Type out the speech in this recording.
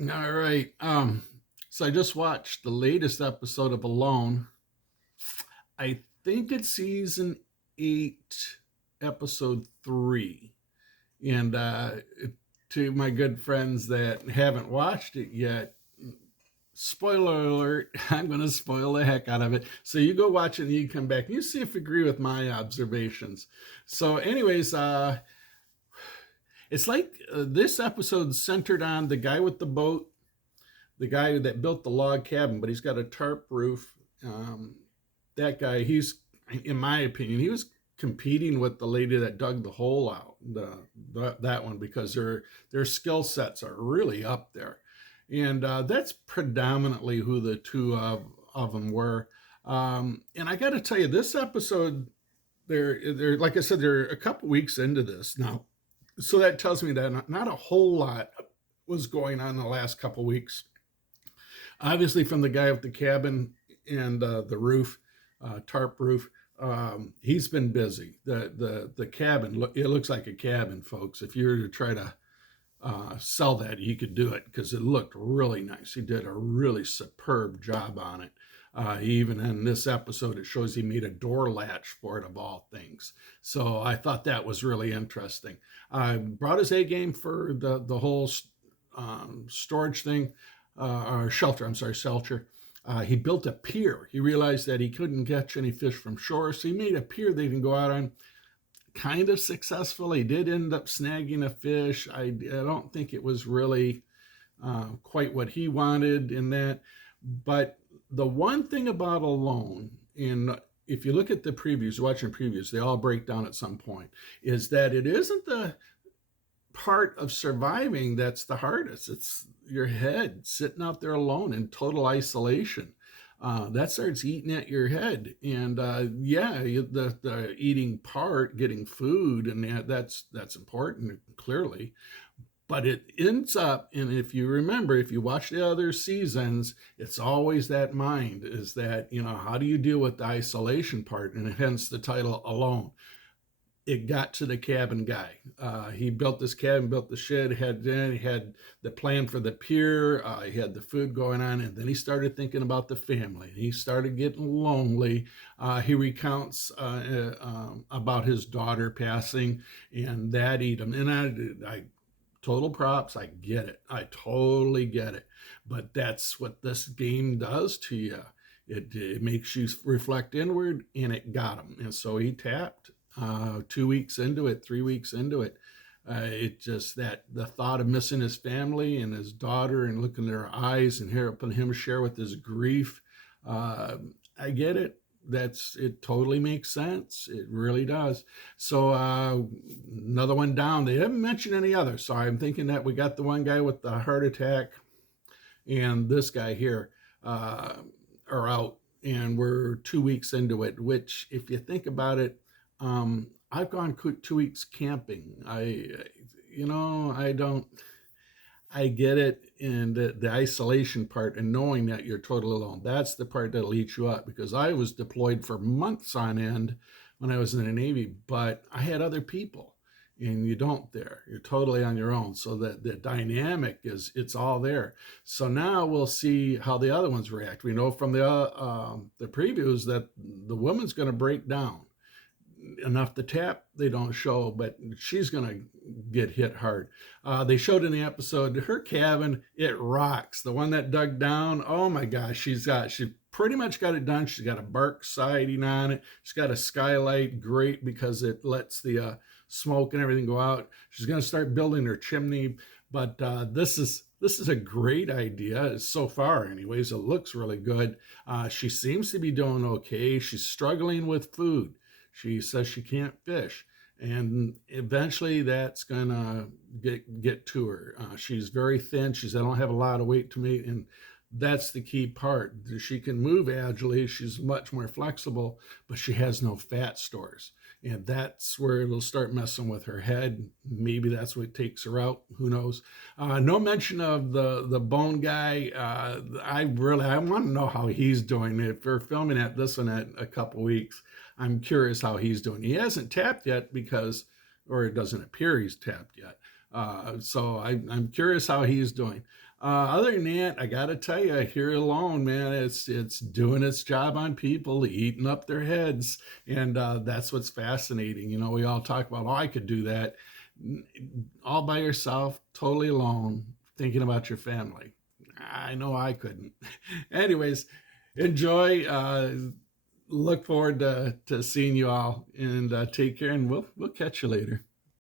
All right. So I just watched the latest episode of Alone. I think it's season 8, episode 3. And to my good friends that haven't watched it yet, spoiler alert, I'm going to spoil the heck out of it. So you go watch it and you come back and you see if you agree with my observations. So, anyways, it's like this episode centered on the guy with the boat, the guy that built the log cabin, but he's got a tarp roof. Um, that guy, he's, in my opinion, he was competing with the lady that dug the hole out, that one, because their skill sets are really up there, and that's predominantly who the two of them were. And I got to tell you, this episode, they're like I said, they're a couple weeks into this now, so that tells me that not a whole lot was going on the last couple weeks. Obviously, from the guy with the cabin and the roof, tarp roof, he's been busy. The cabin, it looks like a cabin, folks. If you were to try to sell that, he could do it because it looked really nice. He did a really superb job on it. Even in this episode, it shows he made a door latch for it, of all things. So I thought that was really interesting. Brought his A game for the whole storage thing, or shelter. I'm sorry, shelter. He built a pier. He realized that he couldn't catch any fish from shore, so he made a pier they can go out on. Kind of successful. He did end up snagging a fish. I don't think it was really quite what he wanted in that. But the one thing about Alone, and if you look at the previews, watching previews, they all break down at some point, is that it isn't the part of surviving that's the hardest. It's your head sitting out there alone in total isolation. That starts eating at your head, and yeah, the eating part, getting food, and that's important, clearly. But it ends up, and if you remember, if you watch the other seasons, it's always that mind is that, how do you deal with the isolation part, and hence the title Alone. It got to the cabin guy. He built this cabin, built the shed, he had the plan for the pier, he had the food going on, and then he started thinking about the family. He started getting lonely. He recounts about his daughter passing, and that eat him. And I total props. I get it. I totally get it. But that's what this game does to you. It makes you reflect inward, and it got him. And so he tapped. 2 weeks into it, 3 weeks into it, it just that the thought of missing his family and his daughter and looking in their eyes and hearing him share with his grief. I get it. It totally makes sense. It really does. So another one down. They haven't mentioned any others. So I'm thinking that we got the one guy with the heart attack and this guy here are out, and we're 2 weeks into it. Which, if you think about it, I've gone 2 weeks camping. I don't, I get it. And the isolation part and knowing that you're totally alone, that's the part that'll eat you up, because I was deployed for months on end when I was in the Navy, but I had other people, and you don't there. You're totally on your own. So that the dynamic it's all there. So now we'll see how the other ones react. We know from the previews that the woman's going to break down enough to tap. They don't show, but she's gonna get hit hard. They showed in the episode her cabin, it rocks. The one that dug down, oh my gosh, she pretty much got it done. She's got a bark siding on it. She's got a skylight, great, because it lets the smoke and everything go out. She's gonna start building her chimney. But this is a great idea so far. Anyways, it looks really good. She seems to be doing okay. She's struggling with food. She says she can't fish, and eventually that's gonna get to her. She's very thin. She said, I don't have a lot of weight to me, and that's the key part. She can move agilely. She's much more flexible, but she has no fat stores, and that's where it'll start messing with her head. Maybe that's what takes her out. Who knows? No mention of the bone guy. I want to know how he's doing. If they're filming this one at a couple weeks, I'm curious how he's doing. He hasn't tapped yet or it doesn't appear he's tapped yet. So I'm curious how he's doing. Other than that, I gotta tell you, here alone, man, it's doing its job on people, eating up their heads, and that's what's fascinating. You know, we all talk about, oh, I could do that, all by yourself, totally alone, thinking about your family. I know I couldn't. Anyways, enjoy. Look forward to seeing you all, and take care, and we'll catch you later.